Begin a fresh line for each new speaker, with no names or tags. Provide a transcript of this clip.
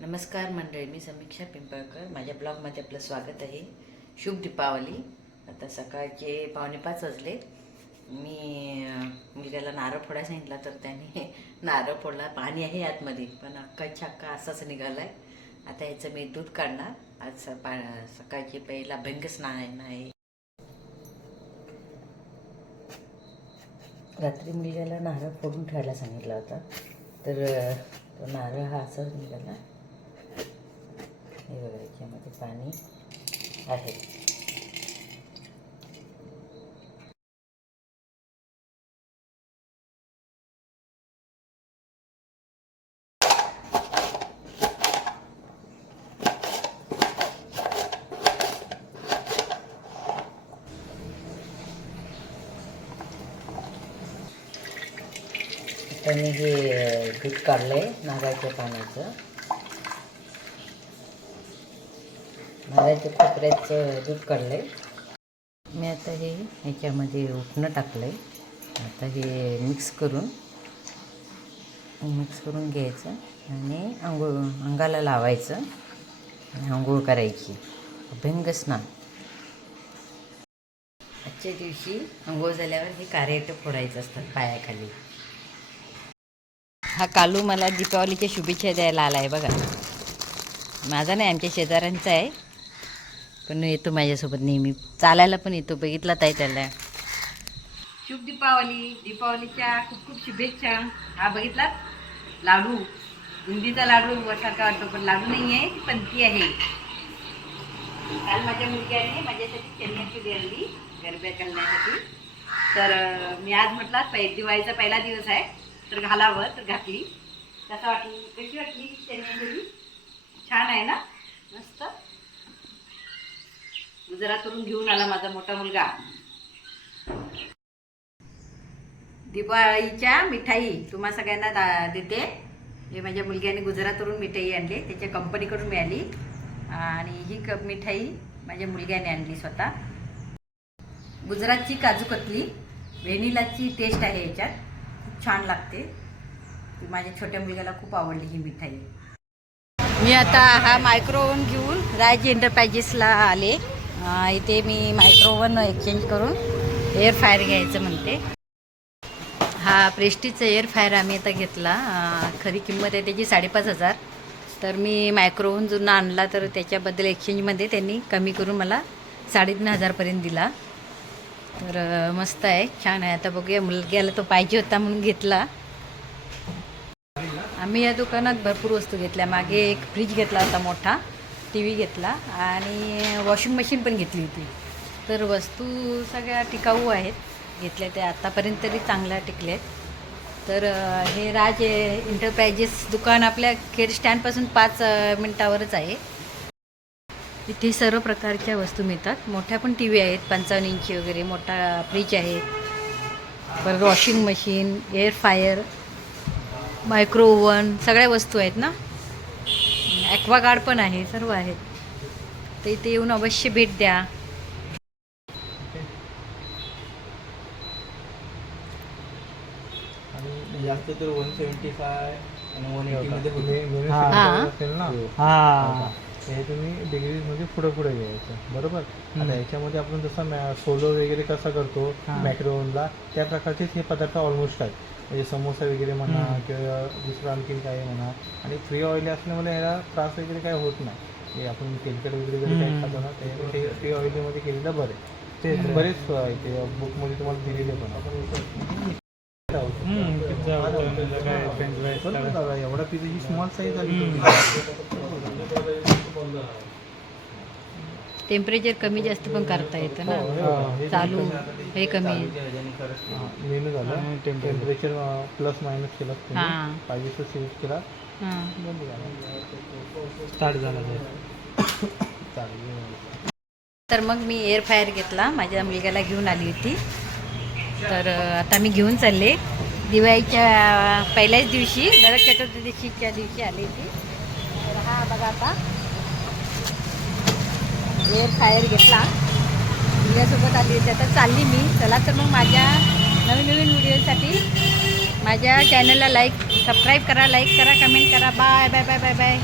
नमस्कार मंडळी मी समीक्षा पिंपळकर. माझ्या ब्लॉगमध्ये आपलं स्वागत आहे. शुभ दीपावली. आता सकाळचे पावणे पाच वाजले. मी मुलग्याला नारळ फोडायला सांगितला तर त्याने नारळ फोडला. पाणी आहे आतमध्ये पण अक्का अख्खा असाच निघाला आहे आता ह्याचं मी दूध काढणार. आज स- पा सकाळची पहिला भंग स्नान आहे. रात्री मुलग्याला नारळ फोडून ठेवायला सांगितला होता. तर तो नारळ हा असाच निघाला. हे बघा याच्यामध्ये पाणी आहे. आता मी हे दूध काढलं आहे नागाच्या पाण्याचं नारळाच्या खोबऱ्याचं दूध काढलं आहे मी आता हे ह्याच्यामध्ये उठणं आहे आता हे मिक्स करून मिक्स करून घ्यायचं आणि आंघोळ अंगाला लावायचं आणि आंघोळ करायची. अभ्यंग स्नान. आजच्या दिवशी आंघोळ झाल्यावर हे कार्याट फोडायचं असतात पायाखाली. हा कालू मला दीपावलीच्या शुभेच्छा द्यायला आला आहे बघा. माझा नाही आमच्या शेजाऱ्यांचा आहे. पण येतो माझ्यासोबत नेहमी. चालायला पण येतो. बघितला ताई त्याला. शुभ दीपावली. दीपावलीच्या खूप खूप शुभेच्छा. हा बघितला? लाडू. बुंदीचा लाडू सारखा वाटतो पण लाडू नाही आहे ती पंथी आहे. काल माझ्या मुलग्याने माझ्यासाठी चेन्नईची आणली गरब्या घालण्यासाठी. तर मी आज म्हटला पै दिवाळीचा पहिला दिवस आहे. तर घालावं तर घातली. कसं वाटली? कशी वाटली चेन्नई छान आहे ना? मस्त. गुजरातवरून घेऊन आला माझा मोठा मुलगा. दिवाळीच्या मिठाई तुम्हा सगळ्यांना दा देते. हे माझ्या मुलग्याने गुजरातवरून मिठाई आणली त्याच्या कंपनीकडून मिळाली. आणि ही क मिठाई माझ्या मुलग्याने आणली स्वतः. गुजरातची काजू कतली व्हेनिलाची टेस्ट आहे याच्यात. खूप छान लागते. ती माझ्या छोट्या मुलग्याला खूप आवडली ही मिठाई. मी आता हा मायक्रोवन घेऊन राज एंटरप्राइजेसला आले. इथे मी मायक्रोवन एक्सचेंज करून एअर फायर घ्यायचं म्हणते. हा प्रेस्टीजचा एअर फायर आम्ही आता घेतला. खरी किंमत आहे त्याची साडेपाच हजार. तर मी मायक्रोवन जुना आणला तर त्याच्याबद्दल एक्सचेंजमध्ये त्यांनी कमी करून मला साडेतीन हजारपर्यंत दिला. तर मस्त आहे छान आहे. आता बघूया मुलग्याला तो पाहिजे होता म्हणून घेतला. आम्ही या दुकानात भरपूर वस्तू घेतल्या. मागे एक फ्रीज घेतला होता मोठा. टी व्ही घेतला आणि वॉशिंग मशीन पण घेतली होती. तर वस्तू सगळ्या टिकाऊ आहेत. घेतल्या त्या आत्तापर्यंत तरी चांगल्या टिकल्या आहेत तर हे राज इंटरप्राइजेस दुकान आपल्या खेड स्टँडपासून पाच मिनटावरच आहे. इथे सर्व प्रकारच्या वस्तू मिळतात. मोठ्या पण टी व्ही आहेत. पंचावन्न इंची वगैरे मोठा फ्रीज आहे. परत washing machine air fryer micro oven सगळ्या वस्तू आहेत ना? ॲक्वागार्ड पण आहे सर्व आहेत. तर इथे येऊन अवश्य भेट द्या.
आणि जास्त तर वन सेवन्टी फाय आणि वन एटीमध्ये होते
हा.
हा.
तुम्ही डिग्री मध्ये पुढे पुढे घ्यायचं बरोबर आता याच्यामध्ये आपण जसं सोलो वगैरे कसा करतो. मॅक्रोनला त्या प्रकारचेच हे पदार्थ ऑलमोस्ट आहेत म्हणजे समोसा वगैरे म्हणा. किंवा दुसरं आणखीन काही म्हणा आणि फ्री ऑइली असल्यामुळे ह्याला त्रास वगैरे काही होत नाही हे आपण तेलकट वगैरे जरी काही. खातो ना ते- फ्री ऑइलीमध्ये केलेलं बरं. ते. बरेच बुकमध्ये तुम्हाला दिलेले पण एवढा पिझ्झा ही स्मॉल साईज आली.
टेम्परेचर कमी जास्त पण करता येतं ना. चालू हे कमी.
मेनू झालं. टेम्परेचर प्लस मायनस केलं
हां.
पाहिजे तर सिलेक्ट केला. बंद झाला
स्टार्ट झाला
तर मग मी एअर फायर घेतला. माझ्या मुलग्याला घेऊन आली होती. तर आता मी घेऊन चालले. दिवाळीच्या पहिल्याच दिवशी नरक चतुर्दशीच्या दिवशी आली होती. तर हा बघा आता. एअर फायर घेतला. मुलग्यासोबत आली होती. आता चालली मी. चला तर मग माझ्या नवीन नवीन व्हिडिओसाठी माझ्या चॅनलला लाईक सबस्क्राईब करा लाईक करा कमेंट करा. Bye bye bye bye bye.